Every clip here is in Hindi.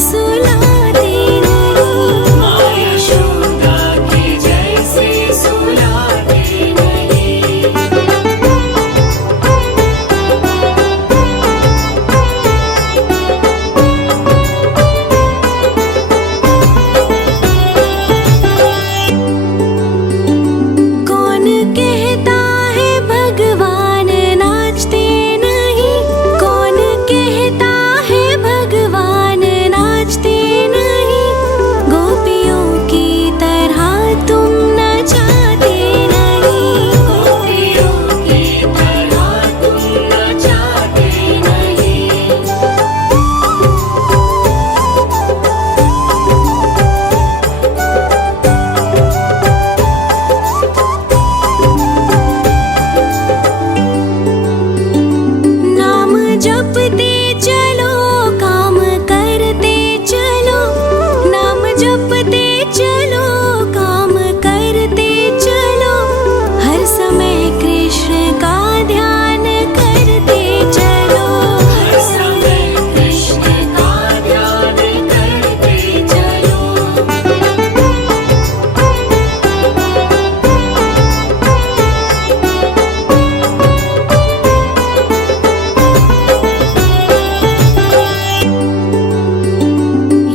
सुलाते नहीं। माँ यशोदा के जैसे सुलाते नहीं। कौन कहता है भगवान नाचते नहीं? कौन कहता है भगवान नाचते नहीं? गोपियों की तरह तुम नचाते नहीं। गोपियों की तरह तुम नचाते नहीं। नाम जपते चलो, काम करते चलो। नाम जपते चलो, काम करते चलो। हर समय कृष्ण का ध्यान करते चलो। हर समय कृष्ण का ध्यान करते चलो।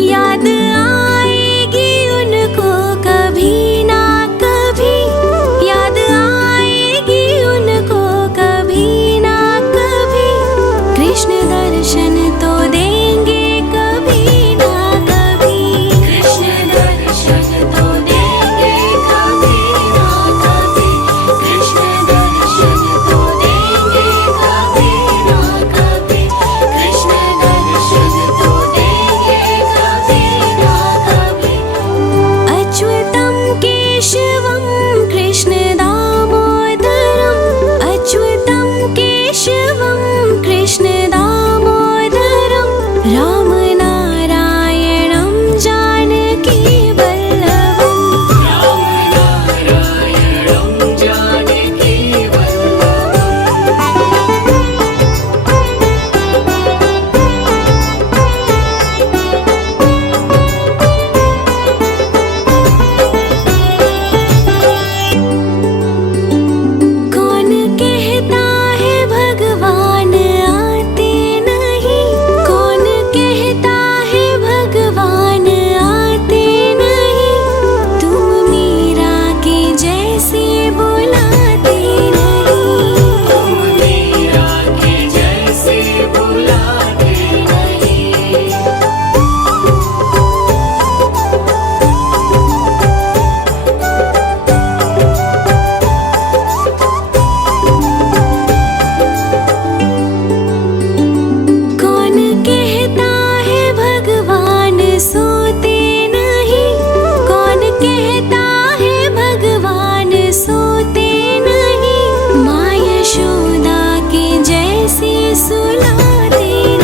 याद आएगी उनको कभी ना कभी। याद आएगी उनको कभी ना कभी। कृष्ण दर्शन तो देंगे कभी ना कभी। कृष्ण दर्शन तो देंगे कभी ना कभी। कृष्ण दर्शन तो देंगे कभी ना कभी। कृष्ण दर्शन तो देंगे कभी ना कभी। अच्युतं केशवं कृष्ण दामोदरम्। अच्युतं केशवं कृष्ण दामोदरम्। राम नारायणं जानकी वल्लभम्। राम नारायणं जानकी वल्लभम्। कौन कहता है भगवान आते नहीं? कौन कहता है भगवान आते नहीं? तुम मीरा के जैसे बुलाते नहीं। तुम मीरा के जैसे बुलाते नहीं। कौन कहता है भगवान सोते नहीं? कौन कहता है भगवान सोते नहीं? माँ यशोदा के जैसे सुलाते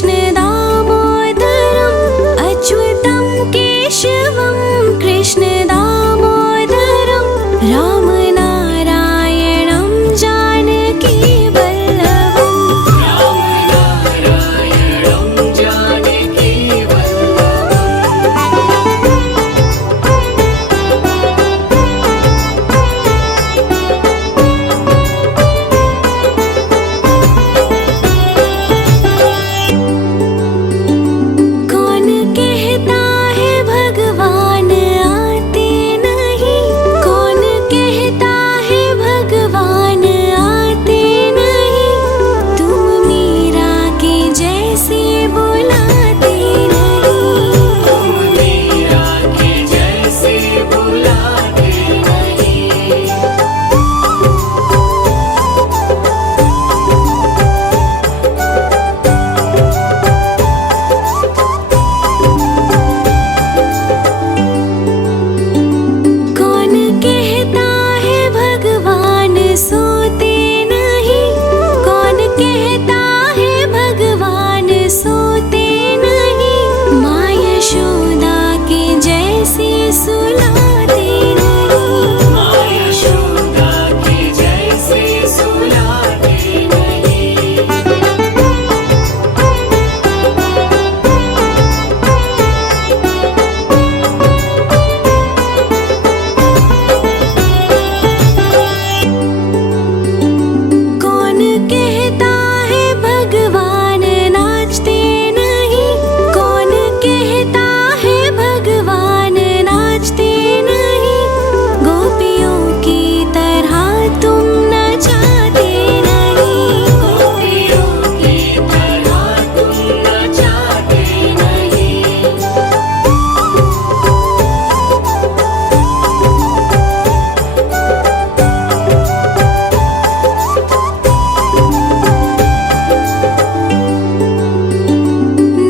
कृष्ण दामोदरम् अच्युतं केशवं कृष्ण दामोदरं रामनारायणं जानकी वल्लभम् रामनारायणं जानकी कौन कहता है भगवान आते नहीं कौन कहता है भगवान आते नहीं तुम मीरा के जैसे बुलाते नहीं तुम मीरा के जैसे बुलाते नहीं कौन कहता है भगवान सोते नहीं कौन कहता है भगवान सोते नहीं माँ यशोदा के जैसे सुलाते नहीं माँ यशोदा के जैसे सुलाते नहीं कौन कहता है भगवान नाचते नहीं कौन कहता है भगवान नाचते नहीं गोपियों की तरह तुम नचाते नहीं गोपियों की तरह तुम नचाते नहीं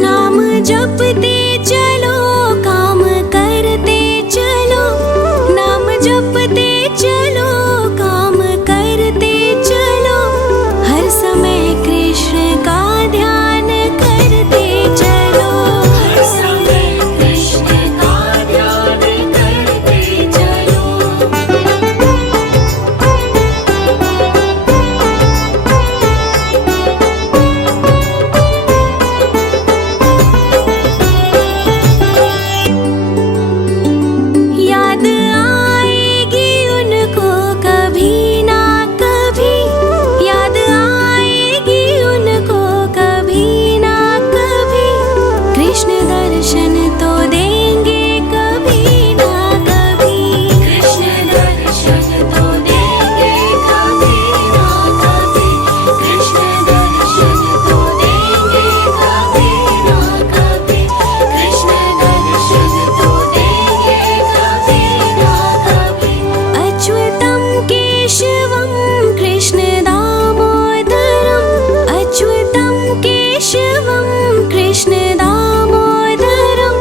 नाम जपते चलो काम करते चलो नाम जपते चलो काम करते चलो हर समय कृष्ण का ध्यान करते चलो हर समय कृष्ण का ध्यान करते चलो याद आएगी उनको कभी ना कभी याद आएगी उनको कभी ना कभी कृष्ण दर्शन तो देंगे कभी ना कभी कृष्ण दर्शन तो देंगे कभी ना कभी कृष्ण दर्शन तो देंगे कभी ना कभी कृष्ण दर्शन तो देंगे कभी ना कभी अच्युतं केशवं कृष्ण दामोदरम् अच्युतं केशवं कृष्ण दामोदरं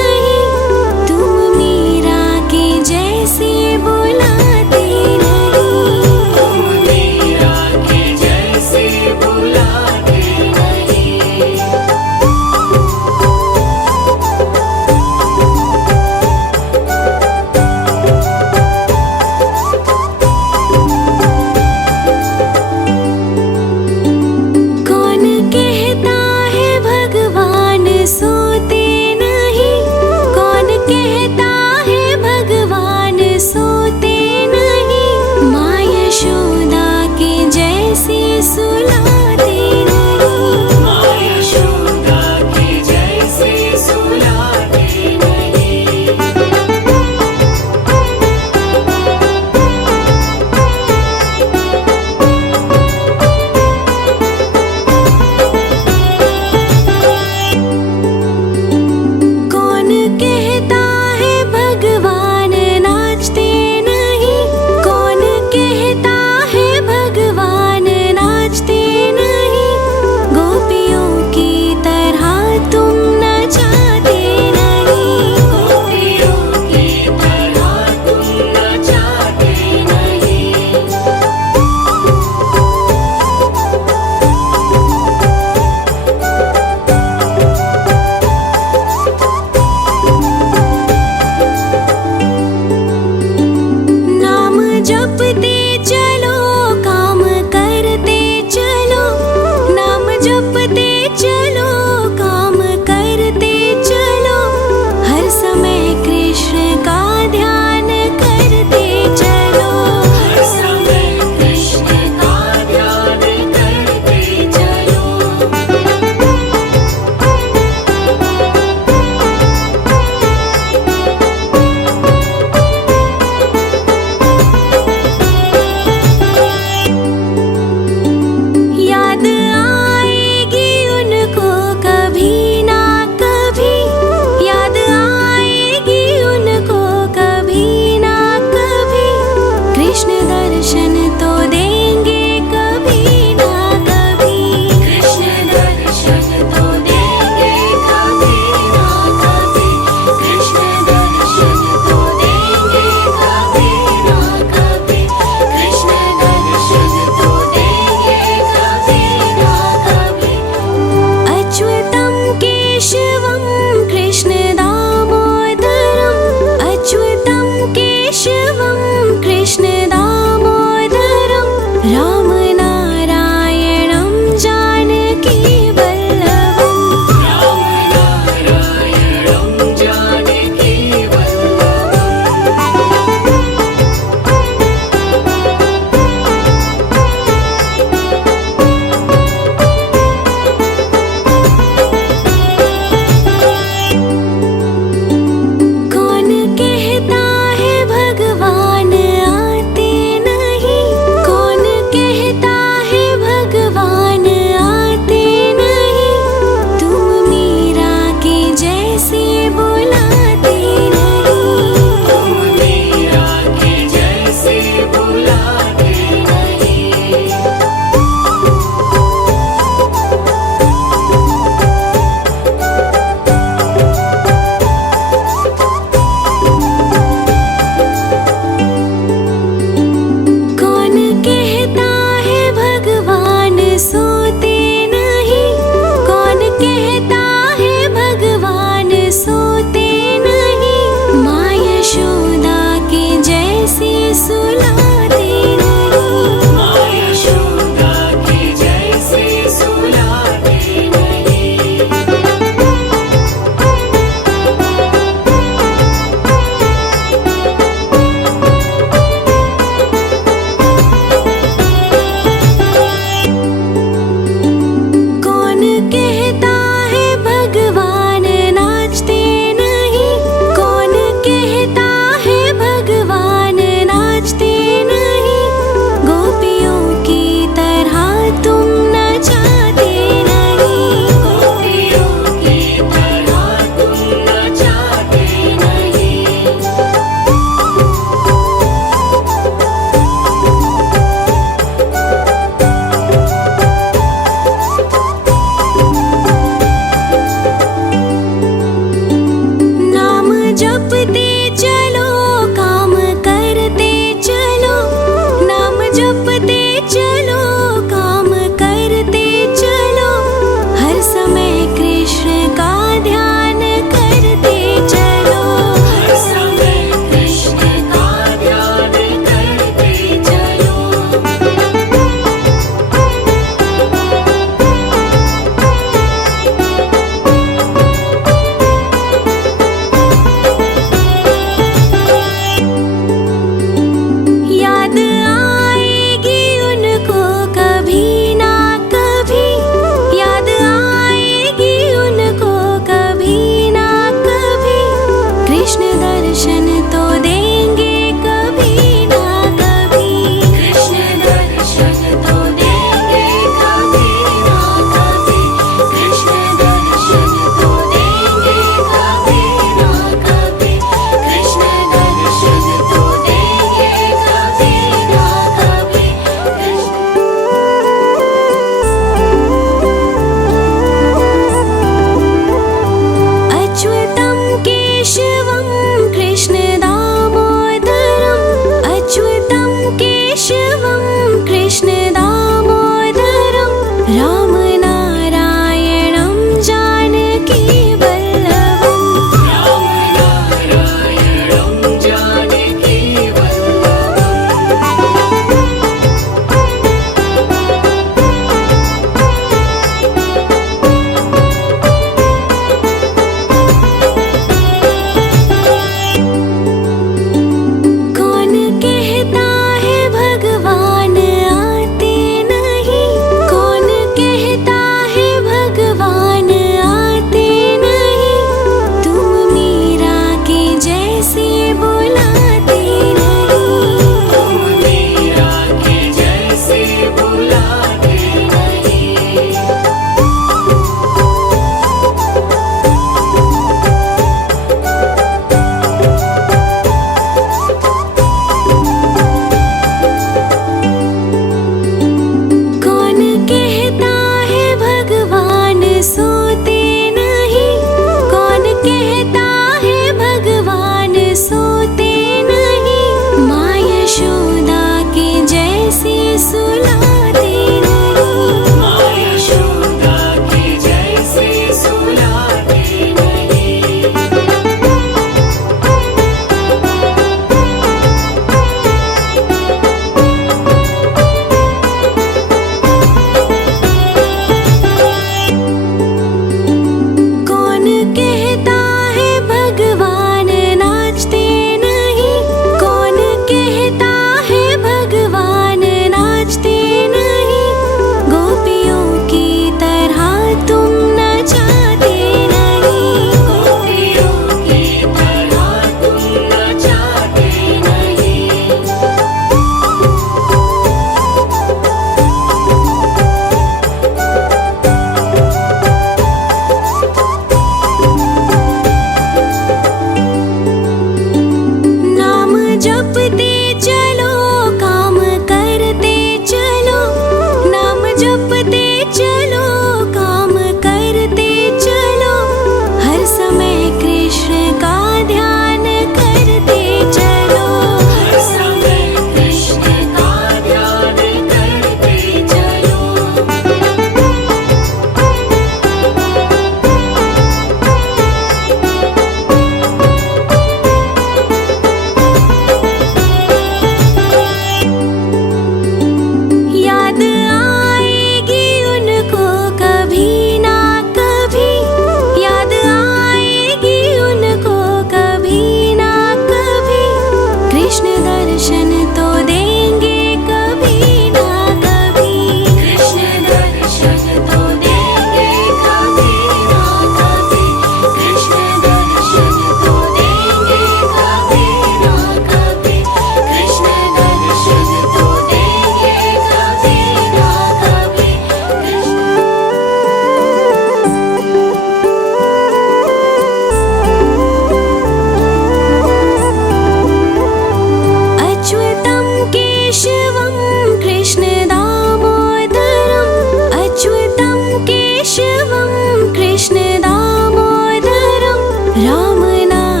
केशवं कृष्ण दामोदरम् अच्युतं केशवं कृष्ण दामोदरम् रामनारायणं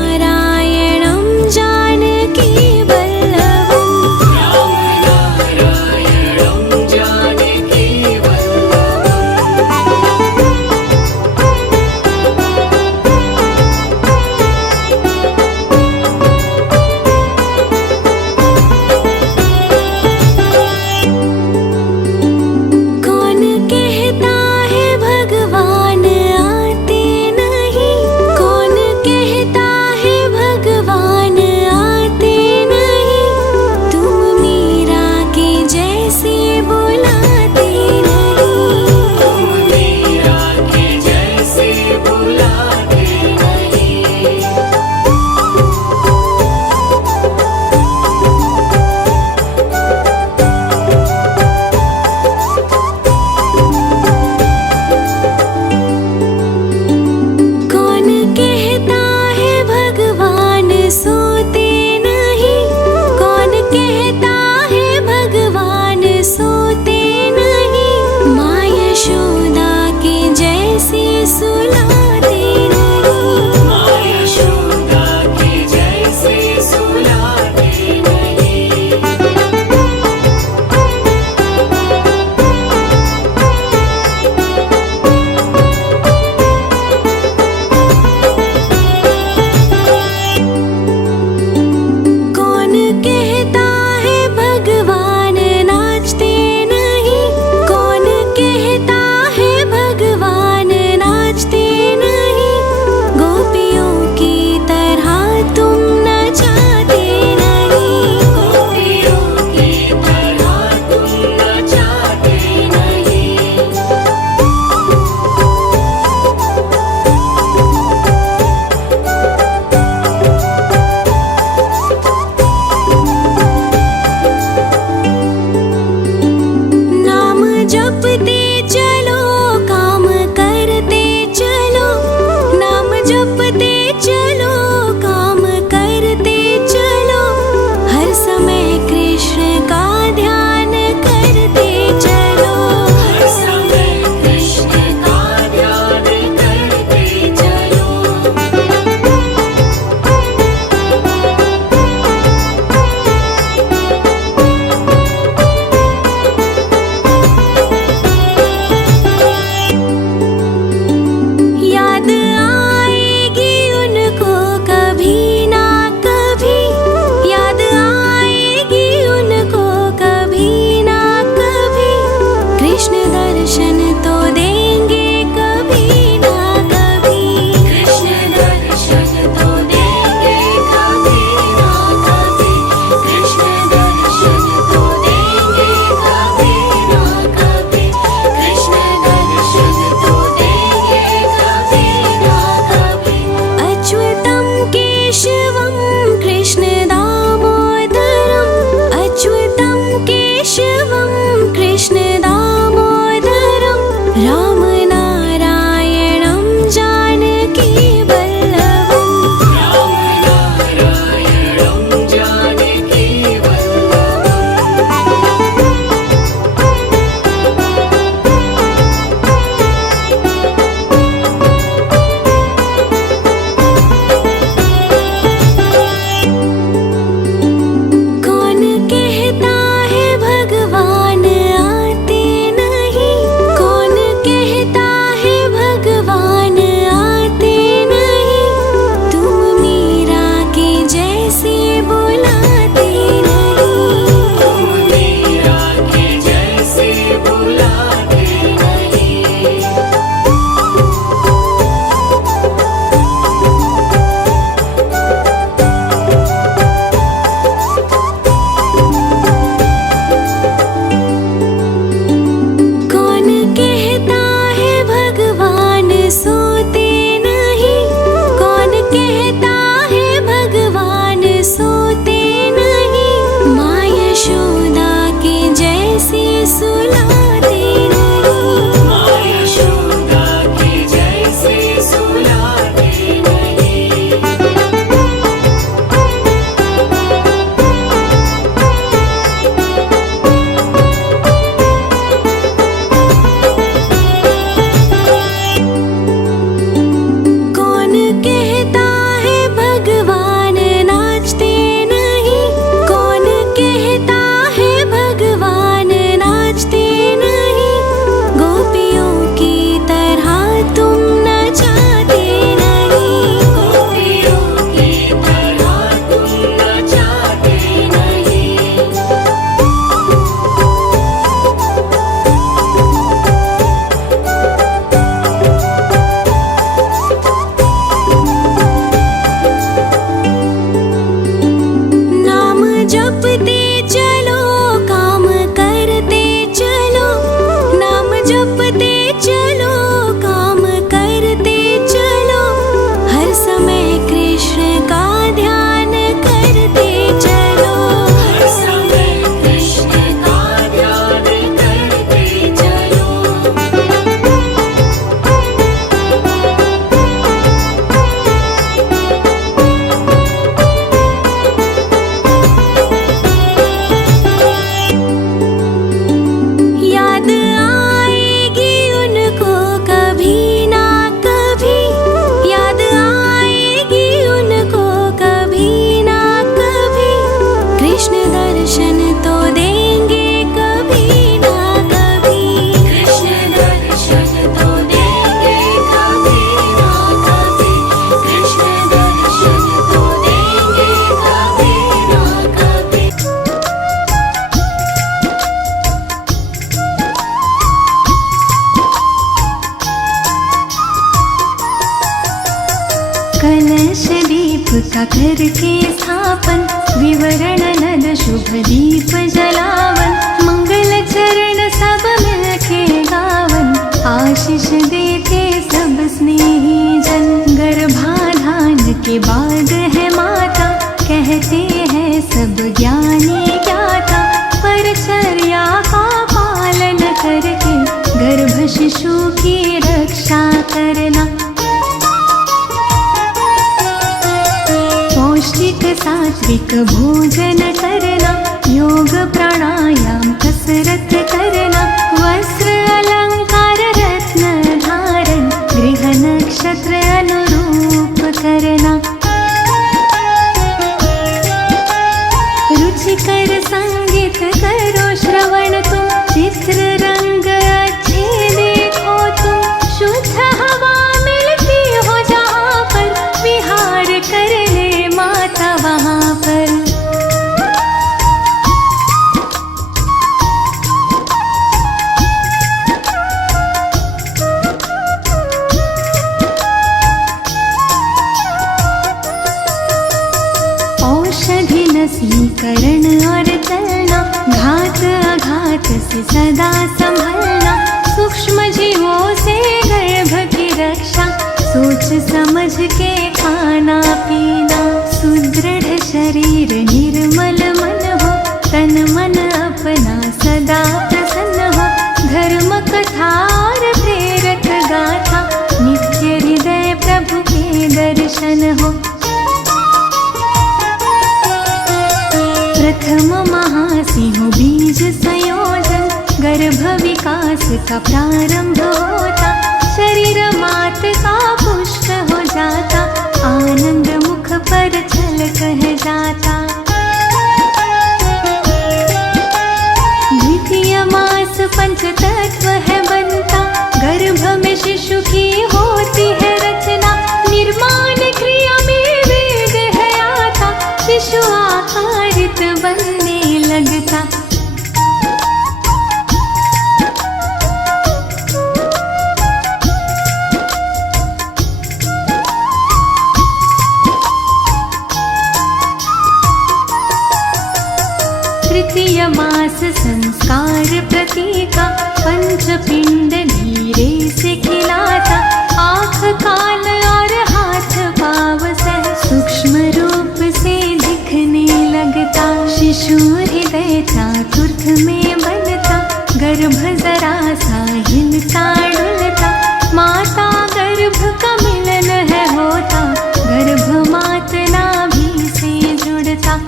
जानकी वल्लभम् रामनारायणं जानकी कौन कहता है भगवान आते नहीं कौन कहता है भगवान आते नहीं तुम मीरा के जैसे बुलाते नहीं तुम मीरा के जैसे बुलाते नहीं कौन कहता है भगवान सोते नहीं कौन कहता है भगवान सोते नहीं माँ यशोदा के जैसे सुलाते नहीं माँ यशोदा के जैसे सुलाते नहीं कौन कहता है भगवान नाचते नहीं कौन कहता है भगवान नाचते नहीं गोपियों की तरह तुम नचाते नहीं गोपियों की तरह तुम नचाते नहीं नाम जपते चलो काम करते चलो नाम जपते चलो काम करते चलो हर समय कृष्ण का ध्यान करते चलो हर समय कृष्ण का ध्यान करते चलो याद आएगी उनको कभी ना कभी याद आएगी उनको कभी ना कभी कृष्ण दर्शन तो देंगे कभी ना कभी कृष्ण दर्शन तो देंगे कभी ना कभी कृष्ण दर्शन तो देंगे कभी ना कभी कृष्ण दर्शन तो देंगे कभी ना कभी अच्युतं केशवं कृष्ण दामोदरम् अच्युतं केशवं कृष्ण दामोदरम् प्रतिष्ठा करके स्थापन, विवरण नद शुभ दीप जलावन, मंगल चरण सब मिलके गावन, आशीष देते सब स्नेही जन। गर्भाधान के बाद है माता, कहते हैं सब ज्ञानी ज्ञाता, परचर्या का पालन करके गर्भ शिशु की रक्षा करना। पौष्टिक सात्विक भोजन करना, योग प्राणायाम कसरत करना, वस्त्र अलंकार रत्न धारण, गृह नक्षत्र अनुरूप करना। रुचिकर संगीत करो श्रवण तुम, चित्र रंग अच्छे देखो तुम, शुद्ध हवा मिलती हो जहाँ पर, विहार कर ले माता वहाँ पर। औषधि नसीकरण और चलना, घात आघात से सदा संभलना, सूक्ष्म जीवों से गर्भ की रक्षा, सोच समझ के खाना पीना। सुदृढ़ शरीर निर्मल मन हो, तन मन अपना सदा प्रसन्न हो, धर्म कथा और प्रेरक गाथा, नित्य हृदय प्रभु के दर्शन हो। प्रथम महासिंह बीज संयोजन, गर्भ विकास का प्रारंभ होता, शरीर मात का पुष्ट हो जाता, आनंद मुख पर छल कह जाता। द्वितीय मास पंच तत्व है बनता, गर्भ में शिशु की होती है रचना, निर्माण क्रिया में वेद है आता, शिशु आकारित बनने लगता। तृतीय मास संस्कार प्रतीका, पंचपिंड नीरे से खिलाता, आँख कान और हाथ पाँव सह सूक्ष्म रूप से दिखने लगता। शिशु हृदय चातुर्थ में बनता, गर्भ जरा सा हिलता डुलता, माता गर्भ का मिलन है होता, गर्भ मात नाभि से जुड़ता।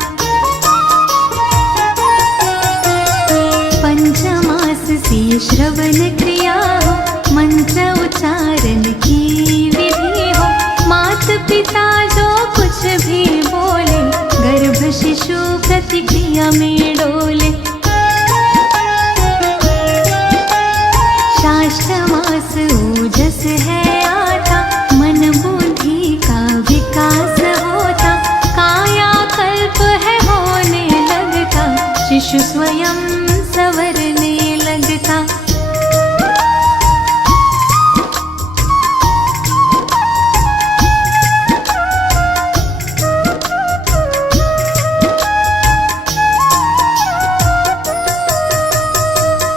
पंचमास से श्रवण क्रिया हो, मंत्र उच्चारण की विधि हो, मात पिता जो कुछ भी बोले, गर्भ शिशु प्रतिक्रिया में डोले। शाष्टमास ओजस है आता, मन बुद्धि का विकास होता, कायाकल्प है होने लगता, शिशु स्वयं संवरने लगता।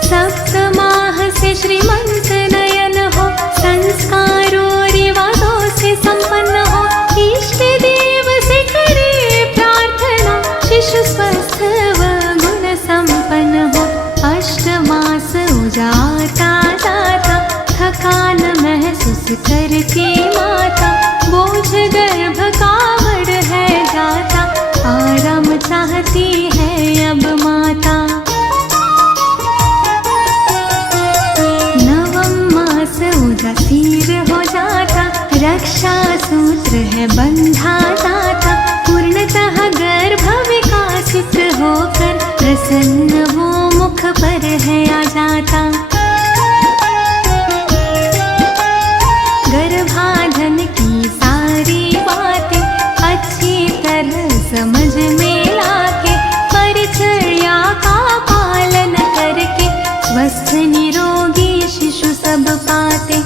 सप्तमाह से श्रीमंत नयन हो, संस्कारों रिवाजों से संपन्न हो, इष्ट देव से करे प्रार्थना, शिशु स्वस्थ व गुण संपन्न हो। अष्टमास उजाता जाता, थकान महसूस करती माता, बोझ गर्भ का बढ़ है जाता, आराम चाहती है अब माता। उदासीर हो जाता, रक्षा सूत्र है बंधा जाता, पूर्णतः गर्भ विकासित होकर प्रसन्न वो मुख पर है आ जाता। गर्भाधान की सारी बातें अच्छी तरह समझ में लाके, परिचर्या का पालन करके, स्वस्थ निरोगी शिशु सब पाते।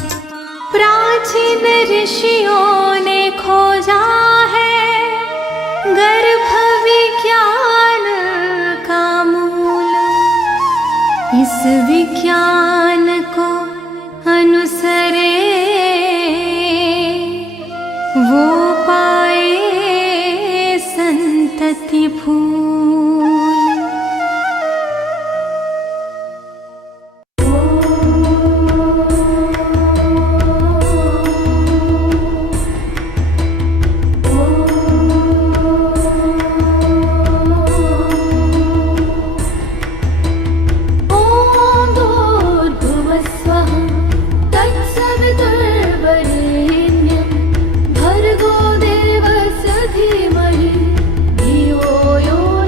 प्राचीन ऋषियों ने खोजा है जिस विज्ञान को अनुसरे वो पाए संतति फूल। भर्गो देवस्य धीमहि धियो यो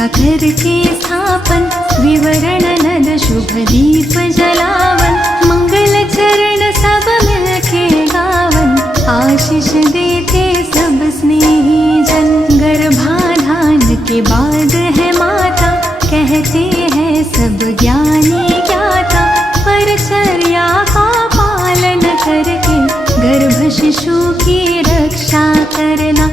का करके स्थापन, विवरण नद शुभ दीप जलावन, मंगल चरण सब मिलके गावन, आशीष देते सब स्नेही जन। गर्भाधान के बाद है माता, कहते हैं सब ज्ञानी ज्ञाता, परचर्या का पालन करके गर्भ शिशु की रक्षा करना।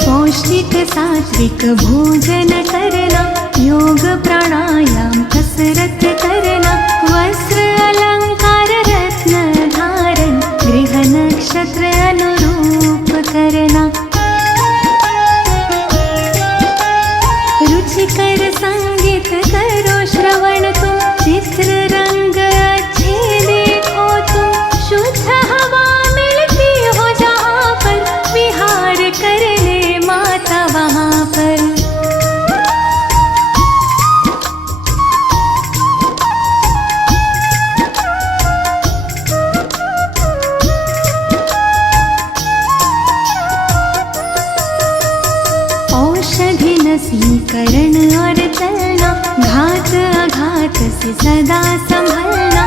पौष्टिक सात्विक भोजन करना, योग प्राणायाम कसरत करना, वस्त्र अलंकार रत्न धारण, गृह नक्षत्र अनुरूप करना। रुचिकर संगीत करो श्रवण तुम, चित्र रंग अच्छे देखो तुम, शुद्ध हवा मिलती हो जहाँ पर, विहार कर ले माता वहाँ पर। औषधि नसीकरण और चलना, घात आघात से सदा संभलना,